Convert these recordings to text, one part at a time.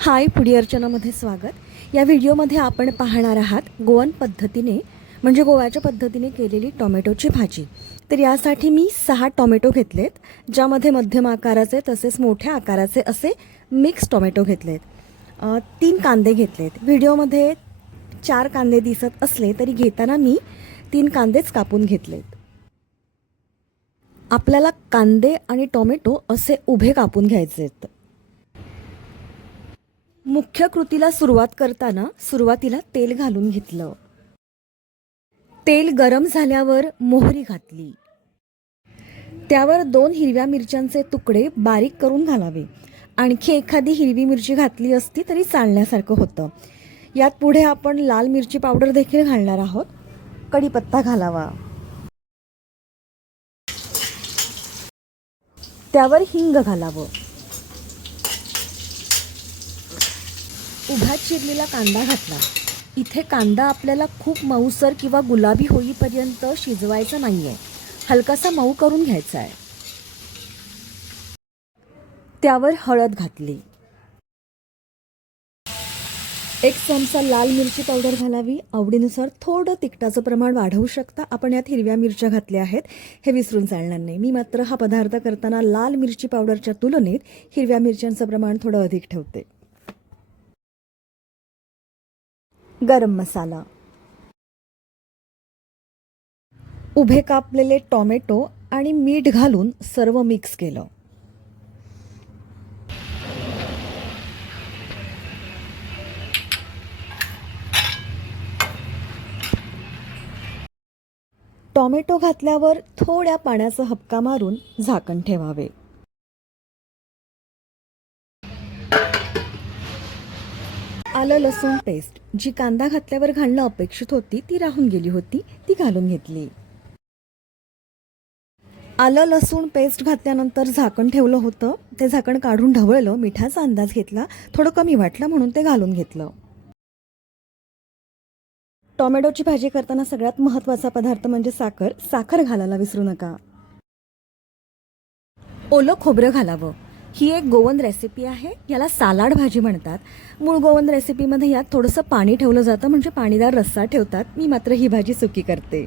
हाय, foodie अर्चनामध्ये स्वागत। या व्हिडिओमध्ये आपण पाहणार आहात गोवन पद्धतीने म्हणजे गोव्याच्या पद्धतीने केलेली टोमॅटोची भाजी। तर यासाठी मी 6 टोमॅटो घेतलेत, ज्यामध्ये मध्यम आकाराचे तसेच मोठ्या आकाराचे असे मिक्स टोमॅटो घेतलेत। 3 कांदे घेतलेत। व्हिडिओमध्ये 4 कांदे दिसत असले तरी घेताना मी 3 कांदेच कापून घेतलेत। आपल्याला कांदे आणि टोमॅटो असे उभे कापून घ्यायचे आहेत। मुख्य कृतीला सुरुवात करताना सुरुवातीला तेल घालून घेतलं। तेल गरम झाल्यावर मोहरी घातली। त्यावर 2 हिरव्या मिरच्यांचे तुकडे बारीक करून घालावे। आणखी एखादी हिरवी मिरची घातली असती तरी चालण्यासारखं होतं। यात पुढे आपण लाल मिरची पावडर देखील घालणार आहोत। कढीपत्ता घालावा। त्यावर हिंग घालावं। उभा चिरलेला कांदा घातला। इथे कांदा आपल्याला खूप मऊसर किंवा गुलाबी होईपर्यंत शिजवायचा नाहीये, हलकासा मऊ करून घ्यायचा आहे। त्यावर हळद घातली। 1 चमचा लाल मिरची पावडर घालावी। आवडीनुसार थोडं तिखटाचं प्रमाण वाढवू शकता। आपण यात हिरव्या मिरच्या घातल्या आहेत, हे विसरून चालणार नाही। मी मात्र हा पदार्थ करताना लाल मिरची पावडरच्या तुलनेत हिरव्या मिरच्यांचं प्रमाण थोडं अधिक ठेवते। गरम मसाला, उभे कापलेले टोमॅटो आणि मीठ घालून सर्व मिक्स केलं। टोमॅटो घातल्यावर थोड्या पाण्याचा हबका मारून झाकण ठेवावे। आलं लसूण पेस्ट, जी कांदा घातल्यावर घालणं अपेक्षित होती ती राहून गेली होती, ती घालून घेतली। आलं लसूण पेस्ट घातल्यानंतर झाकण ठेवलं होतं। ते झाकण काढून ढवळलं, मिठाचा अंदाज घेतला, थोडं कमी वाटलं म्हणून ते घालून घेतलं। टोमॅटोची भाजी करताना सगळ्यात महत्त्वाचा पदार्थ म्हणजे साखर। साखर घालायला विसरू नका। ओलं खोबरं घालावं। ही एक गोवन रेसिपी आहे, याला सालाड भाजी म्हणतात। मूळ गोवन रेसिपीमध्ये यात थोडंसं पाणी ठेवलं जातं, म्हणजे पाणीदार रस्सा ठेवतात। मी मात्र ही भाजी सुकी करते।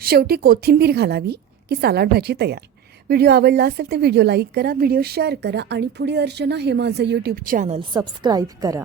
शेवटी कोथिंबीर घालावी की सालाड भाजी तयार। व्हिडिओ आवडला असेल तर व्हिडिओ लाईक करा, व्हिडिओ शेअर करा आणि फूडी अर्चना हे माझं यूट्यूब चॅनल सबस्क्राईब करा।